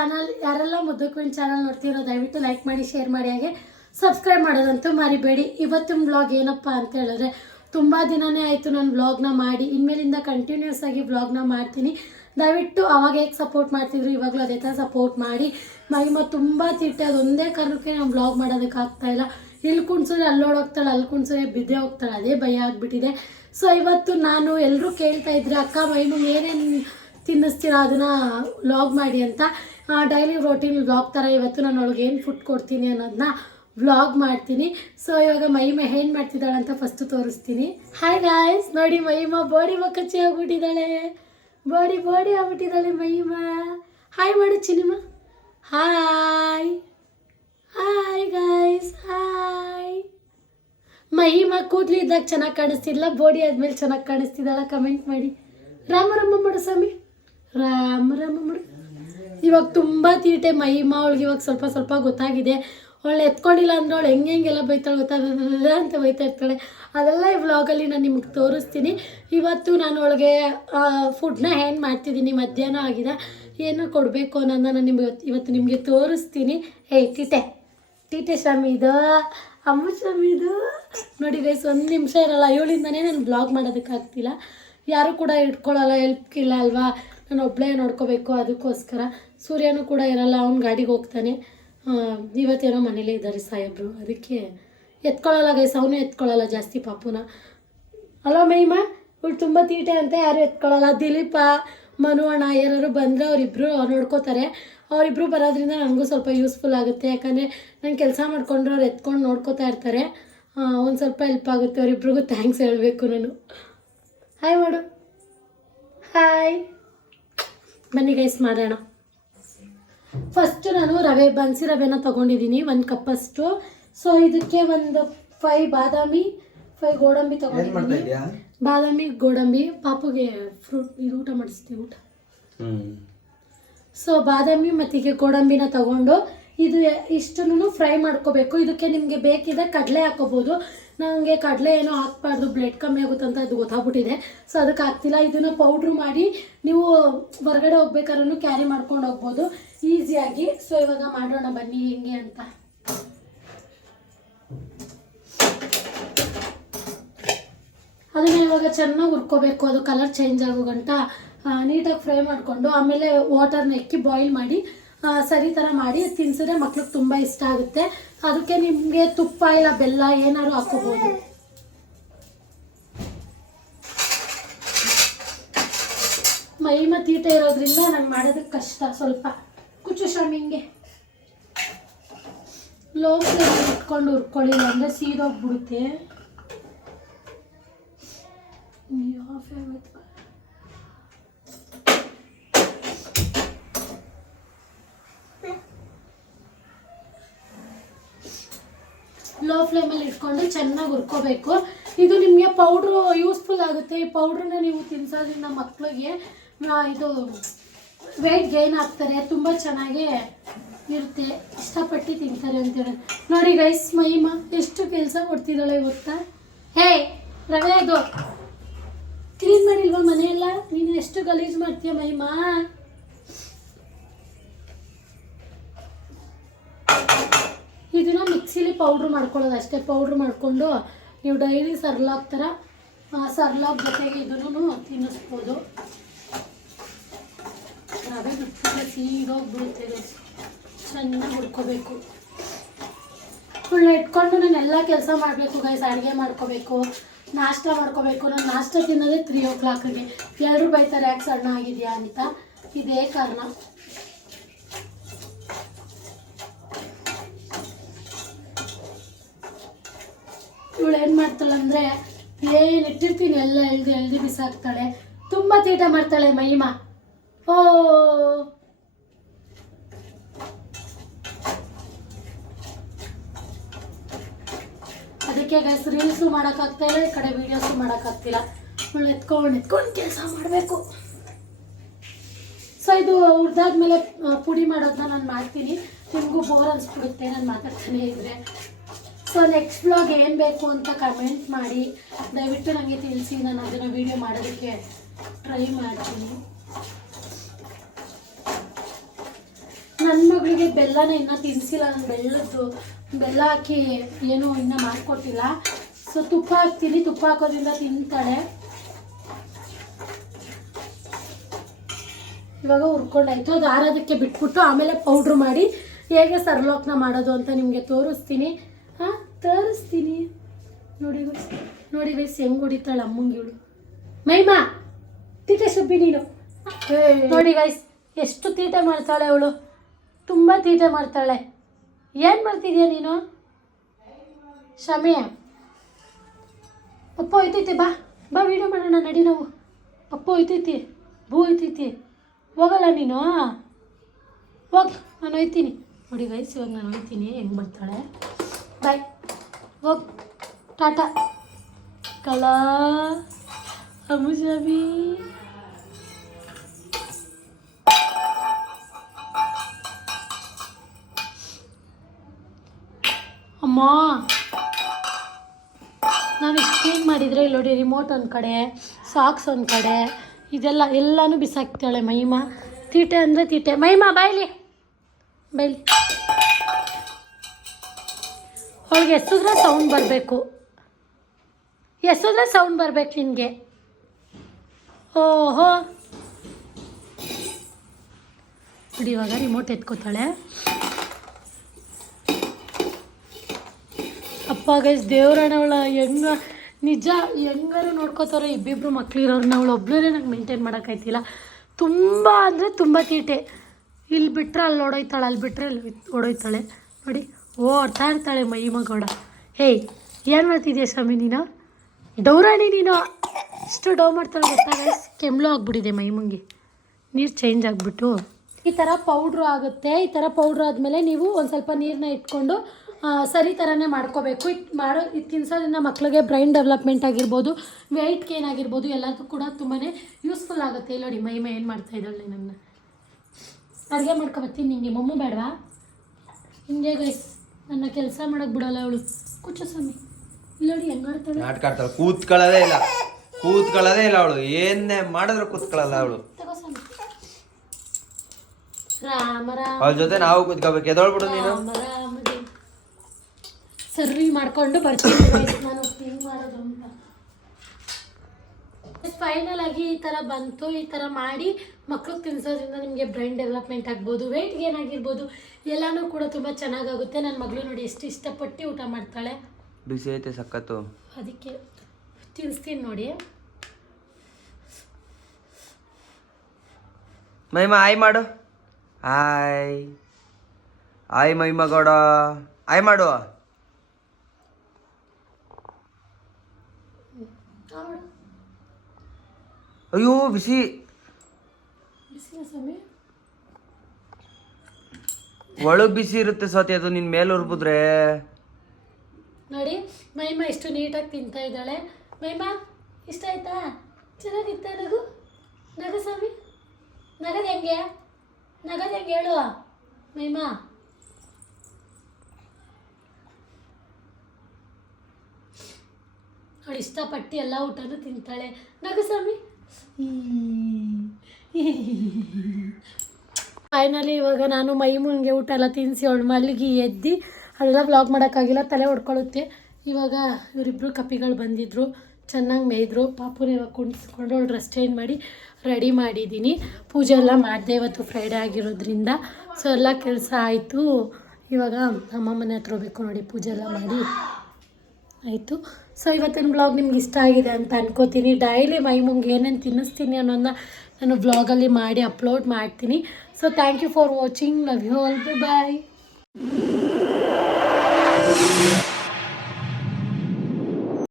Channel. ಯಾರೆಲ್ಲ ಮುದ್ದು queen channel ನೋಡ್ತಿರೋ ದಯವಿಟ್ಟು ಲೈಕ್ ಮಾಡಿ, ಶೇರ್ ಮಾಡಿ, ಹಾಗೆ ಸಬ್ಸ್ಕ್ರೈಬ್ ಮಾಡೋದಂತೂ ಮರಿಬೇಡಿ. ಇವತ್ತಿನ ವ್ಲಾಗ್ ಏನಪ್ಪ ಅಂತ ಹೇಳಿದ್ರೆ, ತುಂಬ ದಿನವೇ ಆಯಿತು ನಾನು ವ್ಲಾಗ್ನ ಮಾಡಿ. ಇನ್ಮೇಲಿಂದ ಕಂಟಿನ್ಯೂಸ್ ಆಗಿ ವ್ಲಾಗ್ನ ಮಾಡ್ತೀನಿ. ದಯವಿಟ್ಟು ಅವಾಗ ಹೇಗೆ ಸಪೋರ್ಟ್ ಮಾಡ್ತಿದ್ರು ಇವಾಗಲೂ ಅದೇ ಥರ ಸಪೋರ್ಟ್ ಮಾಡಿ. ಮಹಿಮ ತುಂಬ ತಿಟ್ಟೆ, ಅದೊಂದೇ ಕಾರಣಕ್ಕೆ ನಾನು ವ್ಲಾಗ್ ಮಾಡೋದಕ್ಕಾಗ್ತಾಯಿಲ್ಲ. ಇಲ್ಲಿ ಕುಣ್ಸಿದ್ರೆ ಅಲ್ಲೋಡೋಗ್ತಾಳೆ, ಅಲ್ಲಿ ಕುಣ್ಸಿದ್ರೆ ಬಿದ್ದೆ ಹೋಗ್ತಾಳೆ, ಅದೇ ಭಯ ಆಗಿಬಿಟ್ಟಿದೆ. ಸೊ ಇವತ್ತು ನಾನು ಎಲ್ಲರೂ ಕೇಳ್ತಾ ಇದ್ರೆ, ಅಕ್ಕ ಮಹಿಮಗೆ ಏನೇನು ತಿನ್ನಿಸ್ತೀರ ಅದನ್ನು ವ್ಲಾಗ್ ಮಾಡಿ ಅಂತ. ಡೈಲಿ ರೋಟೀನ್ ವ್ಲಾಗ್ ಥರ ಇವತ್ತು ನಾನು ಅವಳಿಗೆ ಏನು ಫುಡ್ ಕೊಡ್ತೀನಿ ಅನ್ನೋದನ್ನ ವ್ಲಾಗ್ ಮಾಡ್ತೀನಿ. ಸೊ ಇವಾಗ ಮಹಿಮ ಏನು ಮಾಡ್ತಿದ್ದಾಳೆ ಅಂತ ಫಸ್ಟು ತೋರಿಸ್ತೀನಿ. ಹಾಯ್ ಗಾಯ್ಸ್, ನೋಡಿ ಮಹಿಮ ಬಾಡಿ ಮಕ್ಕಚ್ಚಿ ಆಗ್ಬಿಟ್ಟಿದ್ದಾಳೆ, ಬಾಡಿ ಆಗ್ಬಿಟ್ಟಿದ್ದಾಳೆ ಮಹಿಮ. ಹಾಯ್ ಮಾಡು ಚಿನಿಮ. Hi hi guys, hi. Mahima ಕೂದಲಿದ್ದಾಗ ಚೆನ್ನಾಗಿ ಕಾಣಿಸ್ತಿಲ್ಲ, ಬಾಡಿ ಆದಮೇಲೆ ಚೆನ್ನಾಗಿ ಕಾಣಿಸ್ತಿದ್ದಾಳೆ. ಕಮೆಂಟ್ ಮಾಡಿ. ರಾಮ ಮಾಡು ಸ್ವಾಮಿ, ರಾಮ ಮಾಡು. ಇವಾಗ ತುಂಬ ತೀಟೆ ಮಹಿಮ. ಅವಳಿಗೆ ಇವಾಗ ಸ್ವಲ್ಪ ಗೊತ್ತಾಗಿದೆ. ಅವಳು ಎತ್ಕೊಂಡಿಲ್ಲ ಅಂದರೆ ಅವಳು ಹೆಂಗೆಲ್ಲ ಬೈತಾಳೆ ಗೊತ್ತಾಗಲ್ಲ ಅಂತ ಬೈತಾ ಇರ್ತಾಳೆ. ಅದೆಲ್ಲ ಈ ವ್ಲಾಗಲ್ಲಿ ನಾನು ನಿಮಗೆ ತೋರಿಸ್ತೀನಿ. ಇವತ್ತು ನಾನು ಅವಳಿಗೆ ಫುಡ್ನ ಏನು ಮಾಡ್ತಿದ್ದೀನಿ, ಮಧ್ಯಾಹ್ನ ಆಗಿದೆ, ಏನೋ ಕೊಡಬೇಕು ಅನ್ನೋದನ್ನ ನಾನು ಇವತ್ತು ನಿಮಗೆ ತೋರಿಸ್ತೀನಿ. ತೀಟೆ ಸ್ವಾಮಿದು, ಅಮ್ಮ ಸ್ವಾಮಿದು ನೋಡಿ ಗೈಸ್. ಒಂದು ನಿಮಿಷ ಇರಲ್ಲ, ಇವಳಿಂದನೇ ನಾನು ವ್ಲಾಗ್ ಮಾಡೋದಕ್ಕಾಗ್ತಿಲ್ಲ. ಯಾರೂ ಕೂಡ ಇಟ್ಕೊಳ್ಳಲ್ಲ, ಹೆಲ್ಪ್ಗಿಲ್ಲ ಅಲ್ವಾ, ನಾನು ಒಬ್ಬಳೇ ನೋಡ್ಕೋಬೇಕು. ಅದಕ್ಕೋಸ್ಕರ ಸೂರ್ಯನೂ ಕೂಡ ಇರಲ್ಲ, ಅವ್ನು ಗಾಡಿಗೆ ಹೋಗ್ತಾನೆ. ಇವತ್ತೇನೋ ಮನೇಲೇ ಇದ್ದಾರೆ ಸಾಹೇಬ್ರು, ಅದಕ್ಕೆ ಎತ್ಕೊಳ್ಳಲ್ಲ ಗೈಸ್. ಅವನು ಎತ್ಕೊಳ್ಳಲ್ಲ ಜಾಸ್ತಿ ಪಾಪುನ. ಅಲೋ ಮಹಿಮ, ಇವಳು ತುಂಬ ತೀಟೆ ಅಂತ ಯಾರು ಎತ್ಕೊಳ್ಳಲ್ಲ. ದಿಲೀಪ, ಮನು ಅಣ್ಣ ಯಾರು ಬಂದರೆ ಅವರಿಬ್ಬರು ನೋಡ್ಕೋತಾರೆ. ಅವರಿಬ್ಬರು ಬರೋದ್ರಿಂದ ನನಗೂ ಸ್ವಲ್ಪ ಯೂಸ್ಫುಲ್ ಆಗುತ್ತೆ. ಯಾಕಂದರೆ ನಾನು ಕೆಲಸ ಮಾಡಿಕೊಂಡ್ರೆ ಅವ್ರು ಎತ್ಕೊಂಡು ನೋಡ್ಕೋತಾ ಇರ್ತಾರೆ. ಒಂದು ಸ್ವಲ್ಪ ಹೆಲ್ಪ್ ಆಗುತ್ತೆ. ಅವರಿಬ್ರಿಗೂ ಥ್ಯಾಂಕ್ಸ್ ಹೇಳಬೇಕು ನಾನು. ಹಾಯ್ ಮಾಡು. ಹಾಯ್. ಬನ್ನಿ ಗೈಸ್ ಮಾಡೋಣ. ಫಸ್ಟು ನಾನು ಬನ್ಸಿ ರವೆನ ತೊಗೊಂಡಿದ್ದೀನಿ, 1 ಕಪ್ಪಷ್ಟು. ಸೊ ಇದಕ್ಕೆ ಒಂದು 5 ಬಾದಾಮಿ, 5 ಗೋಡಂಬಿ ತೊಗೊಂಡಿದ್ದೀನಿ. ಬಾದಾಮಿ ಗೋಡಂಬಿ ಪಾಪುಗೆ ಫ್ರೂಟ್ ಇದು ಊಟ ಮಾಡಿಸ್ತೀವಿ ಊಟ. ಸೊ ಬಾದಾಮಿ ಮತ್ತು ಗೋಡಂಬಿನ ತಗೊಂಡು ಇದು ಇಷ್ಟನ್ನು ಫ್ರೈ ಮಾಡ್ಕೋಬೇಕು. ಇದಕ್ಕೆ ನಿಮಗೆ ಬೇಕಿದೆ ಕಡಲೆ ಹಾಕೋಬೋದು. ನನಗೆ ಕಡಲೆ ಏನೋ ಹಾಕ್ಬಾರ್ದು, ಬ್ಲಡ್ ಕಮ್ಮಿ ಆಗುತ್ತೆ ಅಂತ ಅದು ಗೊತ್ತಾಗ್ಬಿಟ್ಟಿದೆ. ಸೊ ಅದಕ್ಕೆ ಆಗ್ತಿಲ್ಲ. ಇದನ್ನು ಪೌಡ್ರು ಮಾಡಿ ನೀವು ಹೊರಗಡೆ ಹೋಗ್ಬೇಕಾದ್ರೂ ಕ್ಯಾರಿ ಮಾಡ್ಕೊಂಡು ಹೋಗ್ಬೋದು ಈಸಿಯಾಗಿ. ಸೊ ಇವಾಗ ಮಾಡೋಣ ಬನ್ನಿ ಹೆಂಗೆ ಅಂತ. ಅದನ್ನು ಇವಾಗ ಚೆನ್ನಾಗಿ ಹುರ್ಕೋಬೇಕು. ಅದು ಕಲರ್ ಚೇಂಜ್ ಆಗೋ ಗಂಟ ನೀಟಾಗಿ ಫ್ರೈ ಮಾಡಿಕೊಂಡು ಆಮೇಲೆ ವಾಟರ್ನ ಎಕ್ಕಿ ಬಾಯ್ಲ್ ಮಾಡಿ ಸರಿ ಥರ ಮಾಡಿ ತಿನ್ಸಿದ್ರೆ ಮಕ್ಳಿಗೆ ತುಂಬ ಇಷ್ಟ ಆಗುತ್ತೆ. ಅದಕ್ಕೆ ನಿಮಗೆ ತುಪ್ಪ ಇಲ್ಲ ಬೆಲ್ಲ ಏನಾದ್ರು ಹಾಕೋಬೋದು. ಮಹಿಮ ತೀಟೆ ಇರೋದ್ರಿಂದ ನಂಗೆ ಮಾಡೋದಕ್ಕೆ ಕಷ್ಟ ಸ್ವಲ್ಪ. ಕುಚ್ಚು ಶಾಮಿಂಗೆ ಲೋ ಫ್ಲೇಮ್ ಇಟ್ಕೊಂಡು ಹುರ್ಕೊಳ್ಳಿಲ್ಲ ಅಂದರೆ ಸೀದೋಗ್ಬಿಡುತ್ತೆ. ಲೋ ಫ್ಲೇಮಲ್ಲಿ ಇಟ್ಕೊಂಡು ಚೆನ್ನಾಗಿ ಹುರ್ಕೋಬೇಕು. ಇದು ನಿಮಗೆ ಪೌಡ್ರು ಯೂಸ್ಫುಲ್ ಆಗುತ್ತೆ. ಈ ಪೌಡ್ರನ್ನ ನೀವು ತಿನ್ಸೋದ್ರಿಂದ ಮಕ್ಕಳಿಗೆ ಇದು ವೆಯ್ಟ್ ಗೈನ್ ಆಗ್ತಾರೆ, ತುಂಬ ಚೆನ್ನಾಗೇ ಇರುತ್ತೆ, ಇಷ್ಟಪಟ್ಟು ತಿಂತಾರೆ ಅಂತೇಳಿ. ನೋಡಿ ಗೈಸ್, ಮಹಿಮ ಎಷ್ಟು ಕೆಲಸ ಕೊಡ್ತಿದ್ದಾಳೆ ಗೊತ್ತಾ. ಹೇ ರವೆ, ಅದು ಕ್ಲೀನ್ ಮಾಡಿಲ್ವಾ ಮನೆಯೆಲ್ಲ? ನೀನು ಎಷ್ಟು ಗಲೀಜು ಮಾಡ್ತೀಯ ಮಹಿಮ. ಇದನ್ನ ಮಿಕ್ಸಿಲಿ ಪೌಡ್ರ್ ಮಾಡ್ಕೊಳ್ಳೋದು ಅಷ್ಟೇ. ಪೌಡ್ರ್ ಮಾಡಿಕೊಂಡು ನೀವು ಡೈಲಿ ಸರ್ಲಾಕ್ ಥರ ಸರ್ಲಾಕ್ ಜೊತೆಗೆ ಇದನ್ನು ತಿನ್ನಿಸ್ಬೋದು. ರವೆ ಬಿಟ್ಟು ಸೀದೋಗ್ಬಿಡುತ್ತೆ. ಚೆನ್ನಾಗಿ ಹುರ್ಕೋಬೇಕು. ಫುಲ್ ಇಟ್ಕೊಂಡು ನಾನು ಎಲ್ಲ ಕೆಲಸ ಮಾಡಬೇಕು ಗೈಸ್. ಅಡುಗೆ ಮಾಡ್ಕೋಬೇಕು, ನಾಷ್ಟ ಮಾಡ್ಕೋಬೇಕು. ನಾನು ನಾಷ್ಟ ತಿನ್ನೋದೇ 3 o'clockಗೆ. ಎಲ್ಲರೂ ಬೈತಾರೆ ಯಾಕೆ ಸಣ್ಣ ಆಗಿದೆಯಾ ಅಂತ. ಇದೇ ಕಾರಣ. ಇವಳು ಏನು ಮಾಡ್ತಾಳೆ ಅಂದರೆ, ಏನು ಇಟ್ಟಿರ್ತೀನಿ ಎಲ್ಲ ಎಳ್ದು ಬಿಸಾಕ್ತಾಳೆ. ತುಂಬ ತೀಟ ಮಾಡ್ತಾಳೆ ಮಹಿಮ. ಓ ಅದಕ್ಕೆ ಗೈಸ್ ರೀಲ್ಸು ಮಾಡೋಕ್ಕಾಗ್ತಾಯಿಲ್ಲ, ಈ ಕಡೆ ವೀಡಿಯೋಸು ಮಾಡೋಕ್ಕಾಗ್ತಿಲ್ಲ. ಇವಳು ಎತ್ಕೊಂಡು ಕೆಲಸ ಮಾಡಬೇಕು. ಸೊ ಇದು ಹುರಿದಾದ್ಮೇಲೆ ಪುಡಿ ಮಾಡೋದನ್ನ ನಾನು ಮಾಡ್ತೀನಿ. ನಿಮಗೂ ಬೋರ್ ಅನಿಸ್ಬಿಡುತ್ತೆ ನಾನು ಮಾತಾಡ್ತಾನೆ ಇದ್ರೆ. ಸೊ ನೆಕ್ಸ್ಟ್ ವ್ಲಾಗ್ ಏನು ಬೇಕು ಅಂತ ಕಮೆಂಟ್ ಮಾಡಿ ದಯವಿಟ್ಟು ನನಗೆ ತಿಳಿಸಿ. ನಾನು ಅದನ್ನು ವೀಡಿಯೋ ಮಾಡೋದಕ್ಕೆ ಟ್ರೈ ಮಾಡ್ತೀನಿ. ನನ್ನ ಮಗಳಿಗೆ ಬೆಲ್ಲನ ಇನ್ನೂ ತಿನ್ನಿಸಿಲ್ಲ, ನಾನು ಬೆಲ್ಲ ಹಾಕಿ ಏನೂ ಇನ್ನೂ ಮಾಡಿಕೊಟ್ಟಿಲ್ಲ. ಸೊ ತುಪ್ಪ ಹಾಕ್ತೀನಿ, ತುಪ್ಪ ಹಾಕೋದ್ರಿಂದ ತಿಂತಾಳೆ. ಇವಾಗ ಹುರ್ಕೊಂಡಾಯ್ತು, ಅದು ಆರೋದಕ್ಕೆ ಬಿಟ್ಬಿಟ್ಟು ಆಮೇಲೆ ಪೌಡ್ರ್ ಮಾಡಿ ಹೇಗೆ ಸರ್ಲೋಕ್ನ ಮಾಡೋದು ಅಂತ ನಿಮಗೆ ತೋರಿಸ್ತೀನಿ. ತೋರಿಸ್ತೀನಿ ನೋಡಿ ಗೈಸ್ ಹೆಂಗೆ ಹೊಡಿತಾಳೆ ಅಮ್ಮಂಗಿವಳು. ಮೈಮಾ ತೀಟೆ ಸುಬ್ಬಿ ನೀನು ನೋಡಿ ಗೈಸ್ ಎಷ್ಟು ತೀಟೆ ಮಾಡ್ತಾಳೆ ಅವಳು, ತುಂಬ ತೀಟೆ ಮಾಡ್ತಾಳೆ. ಏನು ಮಾಡ್ತಿದ್ಯಾ ನೀನು ಶಮಿ? ಅಪ್ಪ ಹೋಯ್ತೈತಿ, ಬಾ ವೀಡಿಯೋ ಮಾಡೋಣ ನಡಿ. ನಾವು ಅಪ್ಪ ಹೋಯ್ತೈತಿ, ಭೂ ಹೋಯ್ತೈತಿ, ಹೋಗಲ್ಲ ನೀನು? ಹೋಗಿ, ನಾನು ಹೋಯ್ತೀನಿ. ನೋಡಿ ಗೈಸ್ ಇವಾಗ ನಾನು ಹೋಯ್ತೀನಿ, ಹೆಂಗೆ ಬರ್ತಾಳೆ. ಬಾಯ್, ಹೋಗಿ, ಟಾಟಾ ಕಲಾ ಅಮುಜಾಬಿ. ಅಮ್ಮ ನಾನು ಇಷ್ಟು ಕ್ಲೀನ್ ಮಾಡಿದರೆ ಇಲ್ಲಿ ನೋಡಿ, ರಿಮೋಟ್ ಒಂದು ಕಡೆ, ಸಾಕ್ಸ್ ಒಂದು ಕಡೆ, ಎಲ್ಲನೂ ಬಿಸಾಕ್ತಾಳೆ ಮೈಮಾ. ತೀಟೆ ಅಂದರೆ ತೀಟೆ. ಮೈಮಾ ಬಾಯ್ಲಿ ಅವಳಿಗೆ ಎಸಿದ್ರೆ ಸೌಂಡ್ ಬರಬೇಕು, ನಿನಗೆ. ಓಹೋ ನೋಡಿ ಇವಾಗ ರಿಮೋಟ್ ಎತ್ಕೋತಾಳೆ. ಅಪ್ಪ ಗೈಸ್ ದೇವ್ರಣ್ಣವಳ ನಿಜ ಹೆಂಗಾರು ನೋಡ್ಕೋತಾರೆ ಇಬ್ಬಿಬ್ರು ಮಕ್ಳಿರೋರನ್ನ. ಅವಳು ಒಬ್ಬಳೇ ನಂಗೆ ಮೇಂಟೈನ್ ಮಾಡೋಕ್ಕಾಯ್ತಿಲ್ಲ. ತುಂಬ ಅಂದರೆ ತುಂಬ ತೀಟೆ. ಇಲ್ಲಿ ಬಿಟ್ಟರೆ ಅಲ್ಲಿ ಓಡೋಯ್ತಾಳೆ, ಅಲ್ಲಿ ಬಿಟ್ಟರೆ ಅಲ್ಲಿ ಓಡೋಯ್ತಾಳೆ. ನೋಡಿ ಓಡ್ತಾ ಇರ್ತಾಳೆ ಮೈಮಗೌಡ. ಹೇಯ್ ಏನು ಮಾಡ್ತಿದ್ಯಾ ಸ್ವಾಮಿ ನೀನು? ಡೌರಾಣಿ ನೀನು. ಇಷ್ಟು ಡೌ ಮಾಡ್ತಾಳೆ ಗೊತ್ತಾಗ. ಕೆಮ್ಲು ಆಗ್ಬಿಟ್ಟಿದೆ ಮೈಮಂಗೆ, ನೀರು ಚೇಂಜ್ ಆಗಿಬಿಟ್ಟು ಈ ಥರ ಪೌಡ್ರು ಆಗುತ್ತೆ. ಈ ಥರ ಪೌಡ್ರ್ ಆದಮೇಲೆ ನೀವು ಒಂದು ಸ್ವಲ್ಪ ನೀರನ್ನ ಇಟ್ಕೊಂಡು ಸರಿ ಥರನೇ ಮಾಡ್ಕೋಬೇಕು. ಇದು ತಿನ್ಸೋದ್ರಿಂದ ಮಕ್ಕಳಿಗೆ ಬ್ರೈನ್ ಡೆವಲಪ್ಮೆಂಟ್ ಆಗಿರ್ಬೋದು, ವೆಯ್ಟ್ ಗೇನ್ ಆಗಿರ್ಬೋದು, ಎಲ್ಲದಕ್ಕೂ ಕೂಡ ತುಂಬಾ ಯೂಸ್ಫುಲ್ ಆಗುತ್ತೆ. ಇಲ್ಲಿ ನೋಡಿ ಮೈಮ ಏನು ಮಾಡ್ತಾಯಿದ್ದಾಳೆ, ನನ್ನ ಅಡುಗೆ ಮಾಡ್ಕೊಬತ್ತೀನಿ. ನಿಂಗೆ ಮೊಮ್ಮು ಬೇಡವಾ? ಹಿಂಗೆ ಗೈಸ್ ನನ್ನ ಕೆಲಸ ಮಾಡೋಕ್ಕೆ ಬಿಡಲ್ಲ ಅವಳು. ಕುಚ್ಚು ಸ್ವಾಮಿ ಇಲ್ಲಿ ನೋಡಿ ಹೆಂಗೆ ಆಡ್ತಾಳೆ. ಆಡ್ತಾಳೆ, ಕೂತ್ಕೊಳ್ಳೋದೇ ಇಲ್ಲ ಅವಳು. ಏನೇ ಮಾಡಿದ್ರು ಕೂತ್ಕೊಳ್ಳಲ್ಲ ಅವಳು. ರಾಮ ರಾಮ ಅವಳ ಜೊತೆ ನಾವು ಕೂತ್ಕೋಬೇಕು. ಎದೋಳ್ಬಿಡು ನೀನು. ಸರ್ವಿ ಮಾಡ್ಕೊಂಡು ಬರ್ತೀನಿ ನಾನು ಕ್ಲೀನ್ ಮಾಡೋದು ಅಂತ. ಫೈನಲ್ ಆಗಿ ಈ ಥರ ಬಂತು. ಈ ಥರ ಮಾಡಿ ಮಕ್ಳಿಗೆ ತಿನ್ಸೋದ್ರಿಂದ ನಿಮಗೆ ಬ್ರೈನ್ ಡೆವಲಪ್ಮೆಂಟ್ ಆಗ್ಬೋದು, ವೆಯ್ಟ್ ಗೇನ್ ಆಗಿರ್ಬೋದು, ಎಲ್ಲನೂ ಕೂಡ ತುಂಬ ಚೆನ್ನಾಗಾಗುತ್ತೆ. ನನ್ನ ಮಗಳು ನೋಡಿ ಎಷ್ಟು ಇಷ್ಟಪಟ್ಟು ಊಟ ಮಾಡ್ತಾಳೆ. ಬಿಸಿ ಐತೆ ಸಖತ್ತು, ಅದಕ್ಕೆ ತಿನ್ನಿಸ್ತೀನಿ ನೋಡಿ. ಮೈಮ ಆಯ್ ಮಾಡು. ಆಯ್ ಮೈಮ ಗೌಡ ಆಯ್ ಮಾಡು. ಅಯ್ಯೋ ಬಿಸಿ ಒಳಗ್ ಬಿಸಿ ಇರುತ್ತೆ ಸ್ವಾತಿ, ಅದು ನಿನ್ ಮೇಲೆ ಉರ್ಬುದ್ರೆ. ನೋಡಿ ಮೈಮಾ ಎಷ್ಟು ನೀಟಾಗಿ ತಿಂತಾ ಇದ್ದಾಳೆ. ಮೈಮಾ ಇಷ್ಟ ಆಯ್ತಾ? ಚೆನ್ನಾಗಿತ್ತ? ನಗು ಸ್ವಾಮಿ, ನಗದು ಹೆಂಗೆ ಹೇಳು ಮೈಮಾ. ಅವಳು ಇಷ್ಟಪಟ್ಟು ಎಲ್ಲ ಊಟನೂ ತಿಂತಾಳೆ. ನಗು ಸ್ವಾಮಿ. ಫೈನಲಿ ಇವಾಗ ನಾನು ಮೈಮೂನ್ಗೆ ಊಟ ಎಲ್ಲ ತಿನ್ನಿಸಿ ಅವಳು ಮಲಗಿ ಎದ್ದು ಅಲ್ಲೆಲ್ಲ ವ್ಲಾಗ್ ಮಾಡೋಕ್ಕಾಗಿಲ್ಲ, ತಲೆ ಹೊಡ್ಕೊಳ್ಳುತ್ತೆ. ಇವಾಗ ಇವರಿಬ್ಬರು ಕಪಿಗಳು ಬಂದಿದ್ದರು, ಚೆನ್ನಾಗಿ ಮೇಯ್ದರು. ಪಾಪುನ ಇವಾಗ ಕುಣಿಸ್ಕೊಂಡು ಅವಳು ಡ್ರೆಸ್ ಚೇಂಜ್ ಮಾಡಿ ರೆಡಿ ಮಾಡಿದ್ದೀನಿ. ಪೂಜೆ ಎಲ್ಲ ಮಾಡಿದೆ, ಇವತ್ತು ಫ್ರೈಡೇ ಆಗಿರೋದ್ರಿಂದ. ಸೊ ಎಲ್ಲ ಕೆಲಸ ಆಯಿತು. ಇವಾಗ ಅಮ್ಮ ಮನೆ ಹತ್ರ ಹೋಗ್ಬೇಕು ನೋಡಿ, ಪೂಜೆ ಎಲ್ಲ ಮಾಡಿ ಆಯಿತು. ಸೊ ಇವತ್ತಿನ ಬ್ಲಾಗ್ ನಿಮ್ಗೆ ಇಷ್ಟ ಆಗಿದೆ ಅಂತ ಅನ್ಕೋತೀನಿ. ಡೈಲಿ ಮೈಮಂಗೆ ಏನೇನು ತಿನ್ನಿಸ್ತೀನಿ ಅನ್ನೋದನ್ನ ನಾನು ಬ್ಲಾಗಲ್ಲಿ ಮಾಡಿ ಅಪ್ಲೋಡ್ ಮಾಡ್ತೀನಿ. So thank you for watching. Love you all. Bye.